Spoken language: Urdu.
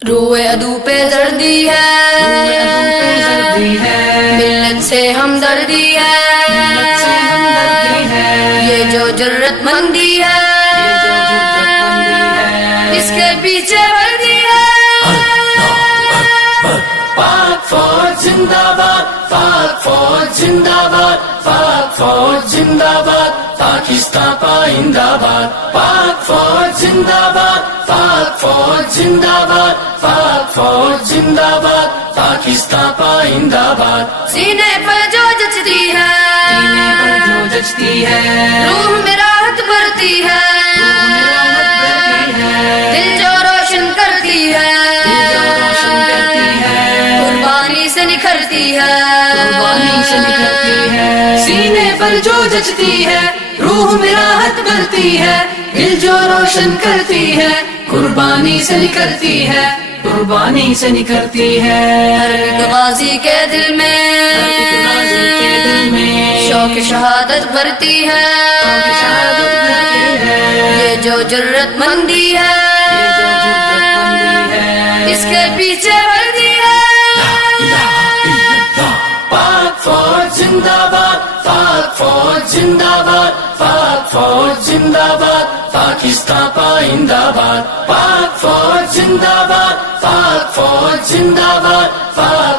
روئے عدو پہ زردی ہے، ملت سے ہمدردی ہے، یہ جو جرت مندی ہے اس کے پیچھے وردی ہے۔ پاک فوج زندہ باد، پاک فوج زندہ باد، پاک فوج زندہ باد، پاکستان پائندہ باد، پاک فوج زندہ باد، پاک فوج زندہ باد، پاک فوج زندہ باد، پاکستان پائندہ باد۔ سینے پر جو جچتی ہے، سینے پر جو جچتی ہے، روح میں راحت بھرتی ہے، دل جو روشن کرتی ہے، قربانی سے نکھرتی ہے، قربانی سے نکلتی ہے۔ سینے پر جو جچتی ہے، روح میں راحت بھرتی ہے، دل جو روشن کرتی ہے، قربانی سے نکلتی ہے، قربانی سے نکلتی ہے۔ ہر ایک غازی کے دل میں شوق شہادت بھرتی ہے، یہ جو جرت مندی ہے اس کے پیچھے وردی ہے۔ پاک فوج زندہ باد، پاک فوج زندہ باد، پاک فوج زندہ باد، پاکستان پائندہ باد، پاک فوج زندہ باد، پاک فوج زندہ باد، پاک